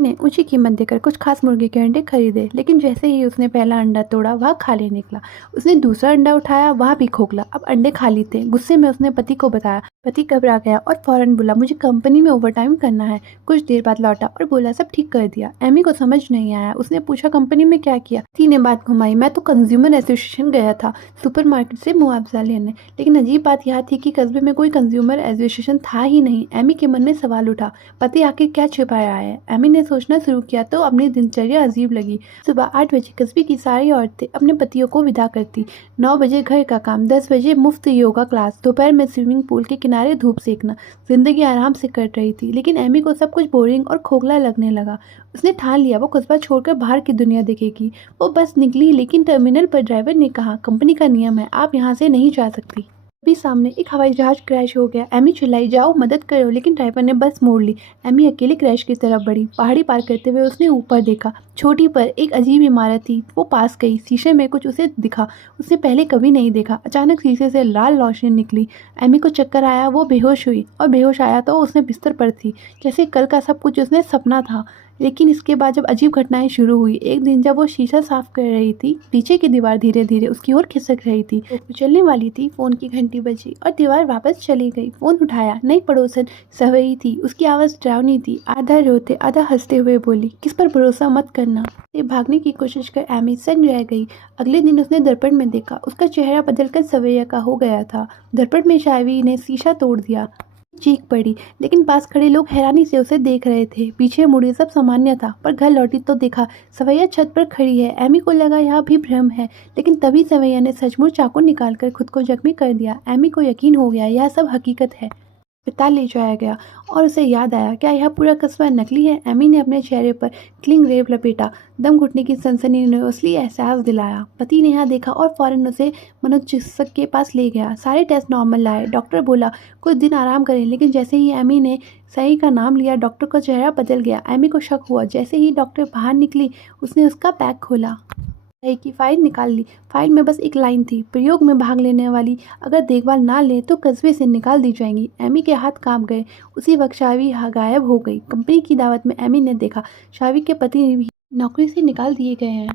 ने ऊँची कीमत देकर कुछ खास मुर्गे के अंडे खरीदे, लेकिन जैसे ही उसने पहला अंडा तोड़ा वह खाली निकला। उसने दूसरा अंडा उठाया, वह भी खोखला। अब अंडे खाली थे। गुस्से में उसने पति को बताया। पति घबरा गया और फौरन बोला, मुझे कंपनी में ओवरटाइम करना है। कुछ देर बाद लौटा और बोला, सब ठीक कर दिया। एमी को समझ नहीं आया। उसने पूछा, कंपनी में क्या किया? पति ने बात घुमाई, मैं तो कंज्यूमर एसोसिएशन गया था सुपरमार्केट से मुआवजा लेने। लेकिन अजीब बात यह थी कि कस्बे में कोई कंज्यूमर एसोसिएशन था ही नहीं। एमी के मन में सवाल उठा, पति आखिर क्या छिपाया है? एमी ने सोचना शुरू किया तो अपनी दिनचर्या अजीब लगी। सुबह 8 बजे कस्बे की सारी औरतें अपने पतियों को विदा करती। 9 बजे घर का काम, 10 बजे मुफ्त योगा क्लास, दोपहर में स्विमिंग पूल के किनारे धूप सेकना। जिंदगी आराम से कट रही थी, लेकिन एमी को सब कुछ बोरिंग और खोखला लगने लगा। उसने ठान लिया वो कस्बा छोड़कर बाहर की दुनिया देखेगी। वो बस निकली, लेकिन टर्मिनल पर ड्राइवर ने कहा, कंपनी का नियम है, आप यहाँ से नहीं जा सकती। अभी सामने एक हवाई जहाज क्रैश हो गया। एमी चिल्लाई, जाओ मदद करो, लेकिन ड्राइवर ने बस मोड़ ली। एमी अकेले क्रैश की तरफ बढ़ी। पहाड़ी पार करते हुए उसने ऊपर देखा। छोटी पर एक अजीब इमारत थी। वो पास गई। शीशे में कुछ उसे दिखा। उसने पहले कभी नहीं देखा। अचानक शीशे से लाल रोशनी निकली। एमी को चक्कर आया। वो बेहोश हुई और बेहोश आया तो उसने बिस्तर पर थी, जैसे कल का सब कुछ उसने सपना था। लेकिन इसके बाद जब अजीब घटनाएं शुरू हुई। एक दिन जब वो शीशा साफ कर रही थी, पीछे की दीवार धीरे धीरे उसकी ओर खिसक रही थी। वो चलने वाली थी। फोन की घंटी बजी और दीवार वापस चली गई। फोन उठाया। नई पड़ोसन सवई थी। उसकी आवाज़ डरावनी थी। आधा रोते आधा हंसते हुए बोली, किस पर भरोसा मत करना। से भागने की कोशिश कर एमी सन्न रह गई। अगले दिन उसने दर्पण में देखा। उसका चेहरा बदलकर सवैया का हो गया था। दर्पण में शायवी ने शीशा तोड़ दिया। चीख पड़ी, लेकिन पास खड़े लोग हैरानी से उसे देख रहे थे। पीछे मुड़ी सब सामान्य था, पर घर लौटी तो देखा सवैया छत पर खड़ी है। एमी को लगा यह भी भ्रम है, लेकिन तभी सवैया ने सचमुच चाकू निकालकर खुद को जख्मी कर दिया। एमी को यकीन हो गया यह सब हकीकत है। अस्पताल ले जाया गया और उसे याद आया, क्या यह पूरा कस्बा नकली है? एमी ने अपने चेहरे पर क्लिंग रेव लपेटा। दम घुटने की सनसनी ने असली एहसास दिलाया। पति ने यह देखा और फौरन उसे मनोचिकित्सक के पास ले गया। सारे टेस्ट नॉर्मल लाए। डॉक्टर बोला कुछ दिन आराम करें, लेकिन जैसे ही एमी ने सही का नाम लिया, डॉक्टर का चेहरा बदल गया। एमी को शक हुआ। जैसे ही डॉक्टर बाहर निकली, उसने उसका बैग खोला, सही की फाइल निकाल ली। फाइल में बस एक लाइन थी, प्रयोग में भाग लेने वाली अगर देखभाल ना ले तो कस्बे से निकाल दी जाएंगी। एमी के हाथ कांप गए। उसी वक्त शावी गायब हो गई। कंपनी की दावत में एमी ने देखा शावी के पति भी नौकरी से निकाल दिए गए हैं।